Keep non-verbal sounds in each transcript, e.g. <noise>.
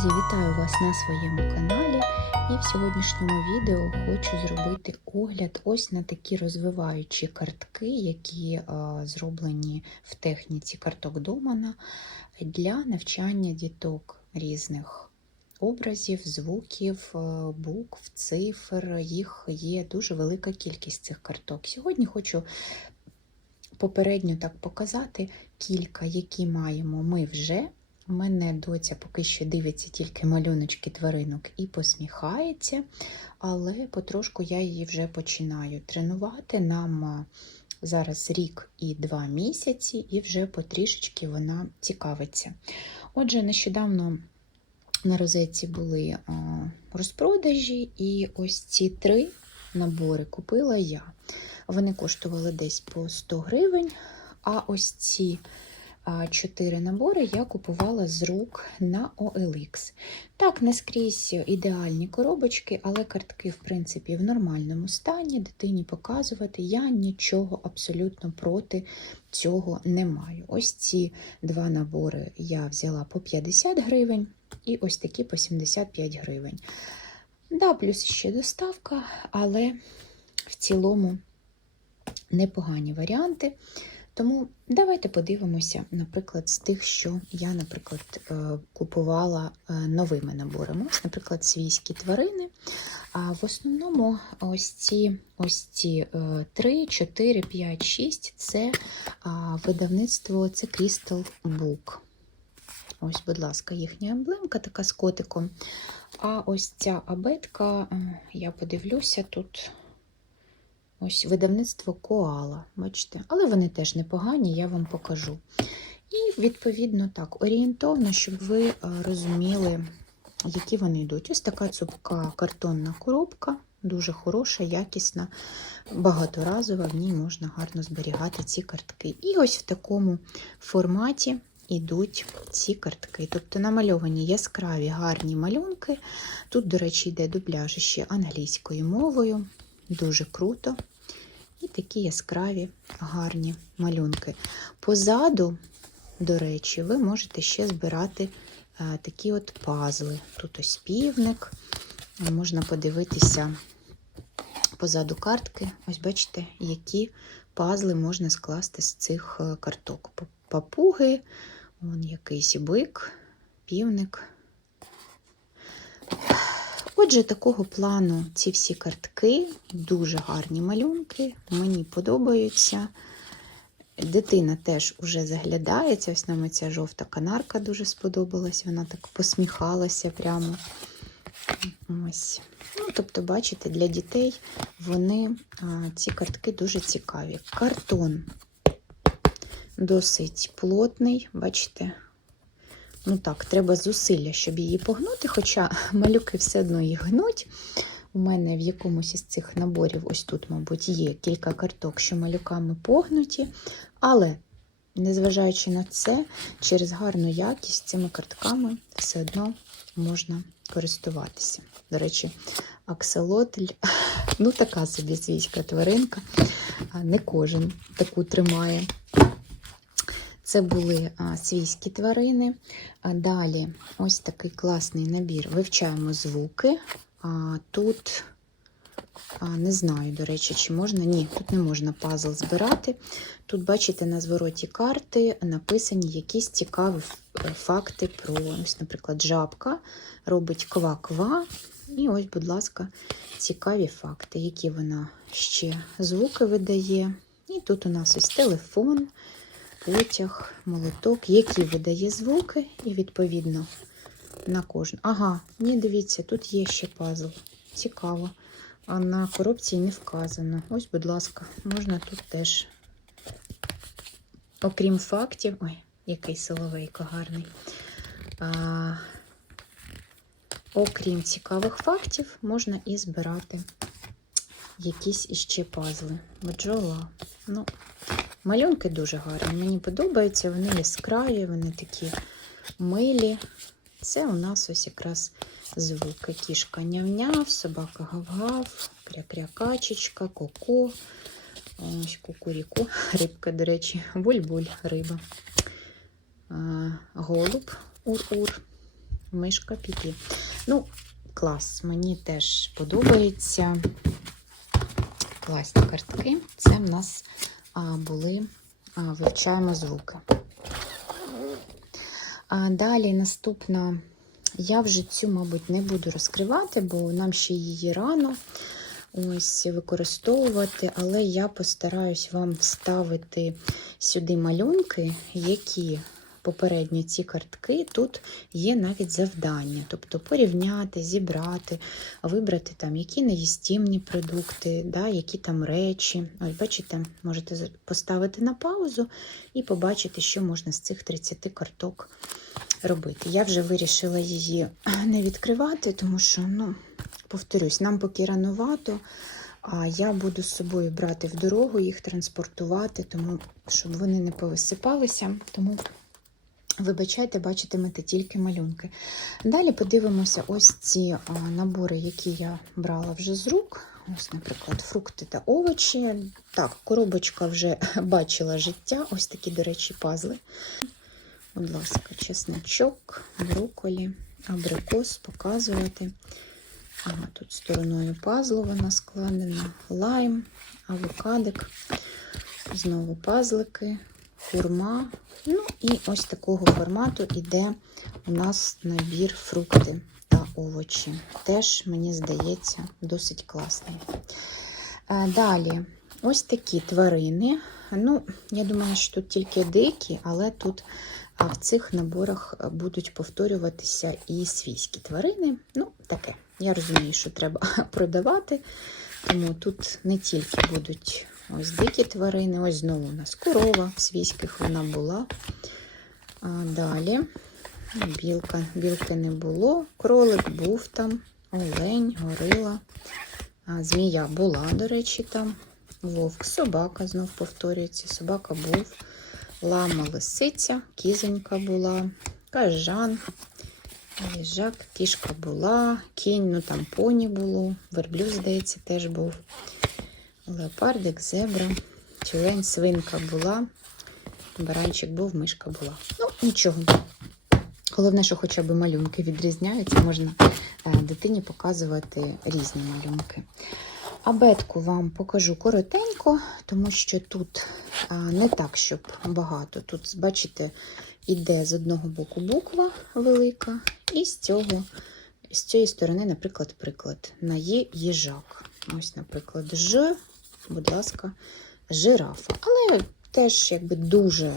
Друзі, вітаю вас на своєму каналі. І в сьогоднішньому відео хочу зробити огляд ось на такі розвиваючі картки, які а, зроблені в техніці карток Домана для навчання діток різних образів, звуків, а, букв, цифр. Їх є дуже велика кількість цих карток. Сьогодні хочу попередньо так показати кілька, які маємо ми вже. Мене доця поки що дивиться тільки малюночки тваринок і посміхається, але потрошку я її вже починаю тренувати. Нам зараз рік і два місяці, і вже потрішечки вона цікавиться. Отже, нещодавно на розетці були розпродажі, і ось ці три набори купила я. Вони коштували десь по 100 гривень, а ось ці чотири набори я купувала з рук на OLX. Так, не скрізь ідеальні коробочки, але картки, в принципі, в нормальному стані, дитині показувати я нічого абсолютно проти цього не маю. Ось ці два набори я взяла по 50 гривень і ось такі по 75 гривень. Да, плюс ще доставка, але в цілому непогані варіанти. Тому давайте подивимося, наприклад, з тих, що я, наприклад, е, купувала е, новими наборами. Ось, наприклад, свійські тварини. А в основному ось ці ось ці 3, 4, 5, 6 це видавництво це Crystal Book. Ось, будь ласка, їхня емблемка така з котиком. А ось ця абетка, я подивлюся, тут Ось видавництво коала, бачите, але вони теж непогані, я вам покажу. І, відповідно, так, орієнтовно, щоб ви е, розуміли, які вони йдуть. Ось така цупка картонна коробка, дуже хороша, якісна, багаторазова, в ній можна гарно зберігати ці картки. І ось в такому форматі йдуть ці картки. Тобто намальовані яскраві гарні малюнки. Тут, до речі, йде дубляж ще англійською мовою. Дуже круто. І такі яскраві, гарні малюнки. Позаду, до речі, ви можете ще збирати е, такі от пазли. Тут ось півник, можна подивитися позаду картки. Ось бачите, які пазли можна скласти з цих е, карток. Папуги, вон якийсь бик, півник. Отже, такого плану ці всі картки, дуже гарні малюнки, мені подобаються. Дитина теж уже заглядається. Ось нам ця жовта канарка дуже сподобалась, вона так посміхалася прямо. Ось. Ну, Тобто, бачите, для дітей вони ці картки дуже цікаві. Картон досить плотний, бачите, Ну так, треба зусилля, щоб її погнути, хоча малюки все одно їх гнуть. У мене в якомусь із цих наборів, ось тут, мабуть, є кілька карток, що малюками погнуті. Але, незважаючи на це, через гарну якість цими картками все одно можна користуватися. До речі, акселотль, ну така собі свійська тваринка, не кожен таку тримає. Це були а, свійські тварини. А Далі ось такий класний набір. Вивчаємо звуки. А, Тут, а, не знаю, до речі, чи можна. Ні, тут не можна пазл збирати. Тут, бачите, на звороті карти написані якісь цікаві факти про, ось, наприклад, жабка робить ква-ква. І ось, будь ласка, цікаві факти, які вона ще звуки видає. І тут у нас ось телефон потяг, молоток, які видає звуки, і, відповідно, на кожну. Ага, ні, дивіться, тут є ще пазл. Цікаво. А на коробці не вказано. Ось, будь ласка, можна тут теж, окрім фактів, ой, який соловейко гарний. А, Окрім цікавих фактів, можна і збирати якісь іще пазли. Бджола. Ну, Малюнки дуже гарні. Мені подобаються, вони яскраві, вони такі милі. Це у нас ось якраз звуки. Кішка няв-няв, собака гав-гав, кря-кря-качечка, коко, ось кукуріку, рибка, до речі, буль-буль риба. Голуб, ур-ур. мишка піпі. Ну, клас, мені теж подобається. Класні картки. Це в нас були, вивчаємо звуки. Далі наступна, я вже цю, мабуть, не буду розкривати, бо нам ще її рано ось використовувати, але я постараюсь вам вставити сюди малюнки, які попередньо ці картки, тут є навіть завдання, тобто порівняти, зібрати, вибрати там які неїстівні продукти, да, які там речі. Ось, бачите, можете поставити на паузу і побачити, що можна з цих 30 карток робити. Я вже вирішила її <clears throat> не відкривати, тому що, ну, повторюсь, нам поки рановато. А я буду з собою брати в дорогу, їх транспортувати, тому щоб вони не повисипалися. Тому Вибачайте, бачитимете тільки малюнки. Далі подивимося ось ці набори, які я брала вже з рук. Ось, наприклад, фрукти та овочі. Так, коробочка вже <laughs> бачила життя. Ось такі, до речі, пазли. Будь ласка, чесночок, брокколі, абрикос показувати. Ага, тут стороною пазлу вона складена, лайм, авокадик, знову пазлики, хурма. Ну і ось такого формату іде у нас набір фрукти та овочі. Теж, мені здається, досить класний. Е, Далі, ось такі тварини. Ну, я думаю, що тут тільки дикі, але тут в цих наборах будуть повторюватися і свійські тварини. Ну, таке. Я розумію, що треба <laughs> продавати, тому тут не тільки будуть ось дикі тварини, ось знову у нас корова в свійських вона була. А далі. Білка, білки не було, кролик був там, олень, горила, а, змія була, до речі, там, вовк, собака знов повторюється, собака був, лама, лисиця, кізонька була, кажан, їжак, кішка була, кінь, ну там поні було, верблюд, здається, теж був, леопардик, зебра, тюлень, свинка була, баранчик був, мишка була. Ну, нічого. Головне, що хоча б малюнки відрізняються, можна е, дитині показувати різні малюнки. Абетку вам покажу коротенько, тому що тут не так, щоб багато. Тут, бачите, іде з одного боку буква велика, і з цього, з цієї сторони, наприклад, приклад. На є їжак. Ось, наприклад, Ж, будь ласка, жирафа. Але теж якби дуже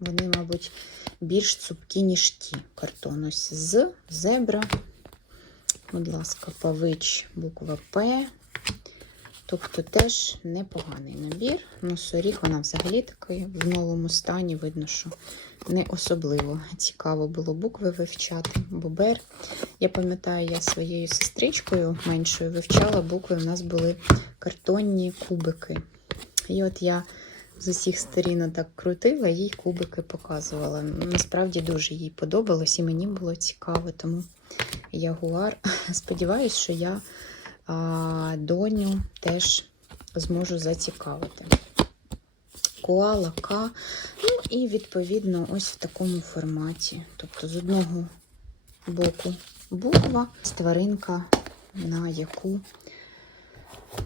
вони, мабуть, більш цупкі, ніж ті. Картон з зебра. Будь ласка, павич, буква П. Тобто теж непоганий набір. Носоріг, вона взагалі такий в новому стані. Видно, що не особливо цікаво було букви вивчати. Бобер. Я пам'ятаю, я своєю сестричкою меншою вивчала букви. У нас були картонні кубики. І от я з усіх сторін так крутила, їй кубики показувала. Насправді дуже їй подобалось і мені було цікаво, тому ягуар. <laughs> Сподіваюсь, що я доню теж зможу зацікавити. Коала К. Ну і відповідно ось в такому форматі. Тобто з одного боку буква, тваринка, на яку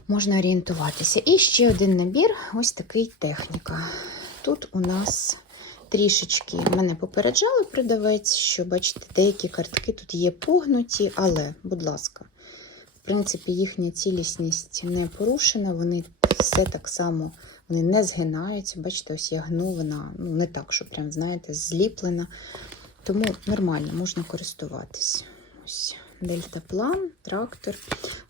можна орієнтуватися. І ще один набір ось такий техніка. Тут у нас трішечки мене попереджали продавець, що, бачите, деякі картки тут є погнуті, але, будь ласка, в принципі, їхня цілісність не порушена, вони все так само вони не згинаються. Бачите, ось я гну, вона ну, не так, що прям, знаєте, зліплена. Тому нормально можна користуватись. Ось дельтаплан, трактор.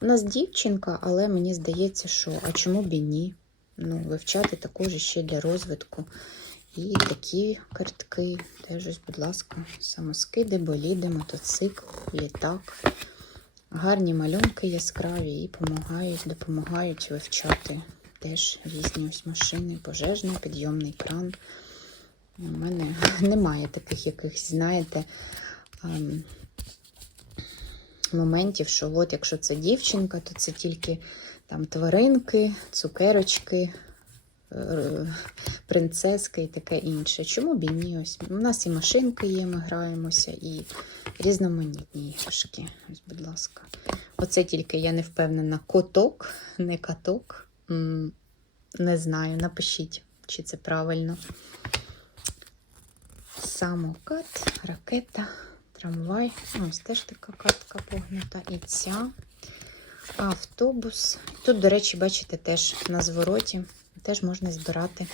У нас дівчинка, але мені здається, що а чому б і ні? Ну, вивчати також ще для розвитку. І такі картки. Теж, ось, будь ласка, самоскиди, боліди, мотоцикл, літак. Гарні малюнки яскраві і допомагають, допомагають вивчати теж різні ось машини, пожежний, підйомний кран. У мене <laughs> немає таких якихось, знаєте, ем, моментів, що от якщо це дівчинка, то це тільки там тваринки, цукерочки, принцески і таке інше. Чому б і ні? Ось у нас і машинки є, ми граємося, і різноманітні іграшки. Ось, будь ласка. Оце тільки я не впевнена. Коток, не каток. Не знаю, напишіть, чи це правильно. Самокат, ракета, трамвай. Ось теж така картка погнута. І ця. Автобус. Тут, до речі, бачите, теж на звороті теж можна збирати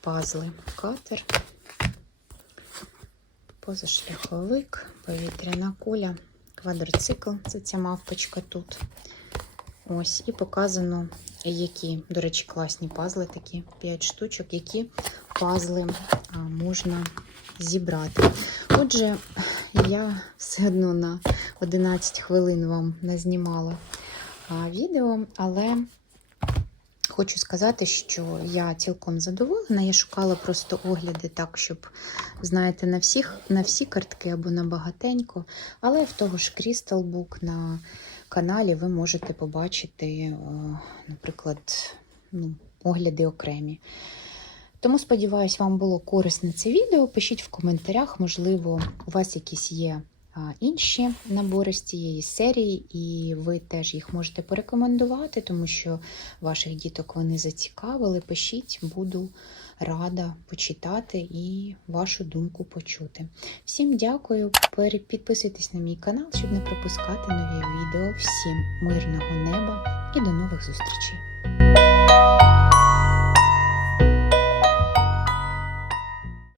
пазли. Катер, позашляховик, повітряна куля, квадроцикл. Це ця мавпочка тут. Ось, і показано, які, до речі, класні пазли, такі 5 штучок, які пазли можна зібрати. Отже, я все одно на 11 хвилин вам назнімала відео, але хочу сказати, що я цілком задоволена. Я шукала просто огляди так, щоб, знаєте, на, всіх, на всі картки або на багатенько. Але в того ж Crystal Book на каналі ви можете побачити, е, наприклад, ну, огляди окремі. Тому сподіваюсь, вам було корисне це відео. Пишіть в коментарях, можливо, у вас якісь є інші набори з цієї серії, і ви теж їх можете порекомендувати, тому що ваших діток вони зацікавили. Пишіть, буду рада почитати і вашу думку почути. Всім дякую. Підписуйтесь на мій канал, щоб не пропускати нові відео. Всім мирного неба і до нових зустрічей!